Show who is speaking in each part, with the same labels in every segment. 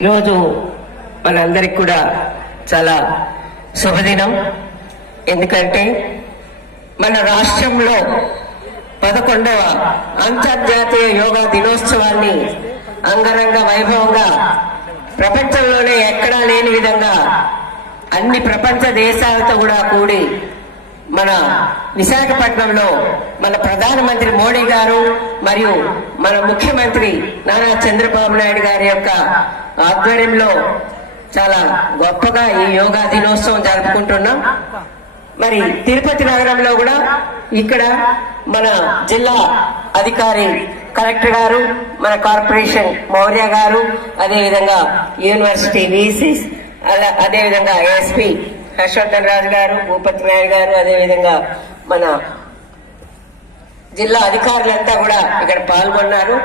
Speaker 1: ఈరోజు మనందరికి కూడా చాలా శుభదినం. ఎందుకంటే మన రాష్ట్రంలో పదకొండవ అంతర్జాతీయ యోగా దినోత్సవాన్ని అంగరంగ వైభవంగా ప్రపంచంలోనే ఎక్కడా లేని విధంగా అన్ని ప్రపంచ దేశాలతో కూడా కూడి మన విశాఖపట్నంలో మన ప్రధానమంత్రి మోడీ గారు మరియు మన ముఖ్యమంత్రి నారా చంద్రబాబు నాయుడు గారి యొక్క ఆధ్వర్యంలో చాలా గొప్పగా ఈ యోగా దినోత్సవం జరుపుకుంటున్నాం. మరి తిరుపతి నగరంలో కూడా ఇక్కడ మన జిల్లా అధికారి కలెక్టర్ గారు మన కార్పొరేషన్ మౌర్య గారు అదేవిధంగా యూనివర్సిటీ వీసీస్ అలా అదేవిధంగా ఎస్పీ హర్షవర్ధన్ రాజు గారు భూపతి నాయుడు గారు అదేవిధంగా మన జిల్లా అధికారులంతా కూడా ఇక్కడ పాల్గొన్నారు.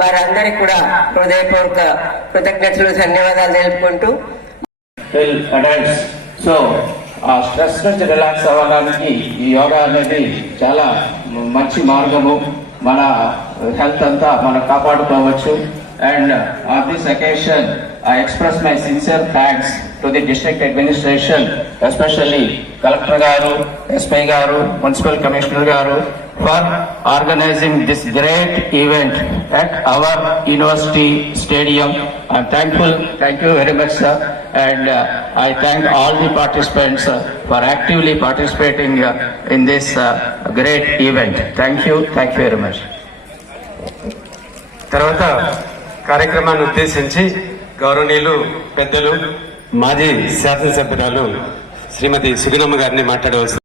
Speaker 1: వారందరికీ కూడా హృదయపూర్వక కృతజ్ఞతలు ధన్యవాదాలు తెలుపుకుంటూ.
Speaker 2: సో ఆ స్ట్రెస్ నుంచి రిలాక్స్ అవ్వడానికి ఈ యోగా అనేది చాలా మంచి మార్గము. మన హెల్త్ అంతా మనం కాపాడుకోవచ్చు. And on this occasion i express my sincere thanks to the district administration especially collector garu SP గారు municipal commissioner గారు for organising this great event at our university stadium. I'm thankful, thank you very much, sir. And uh, I thank all the participants uh, for actively participating uh, in this uh, great event. Thank you, thank you very much.
Speaker 3: తర్వాత కార్యక్రమాన్ని ఉద్దేశించి గౌరవనీయులు పెద్దలు మాజీ శాసనసభ్యురాలు శ్రీమతి సుగుణమ్మ గారిని మాట్లాడవలసి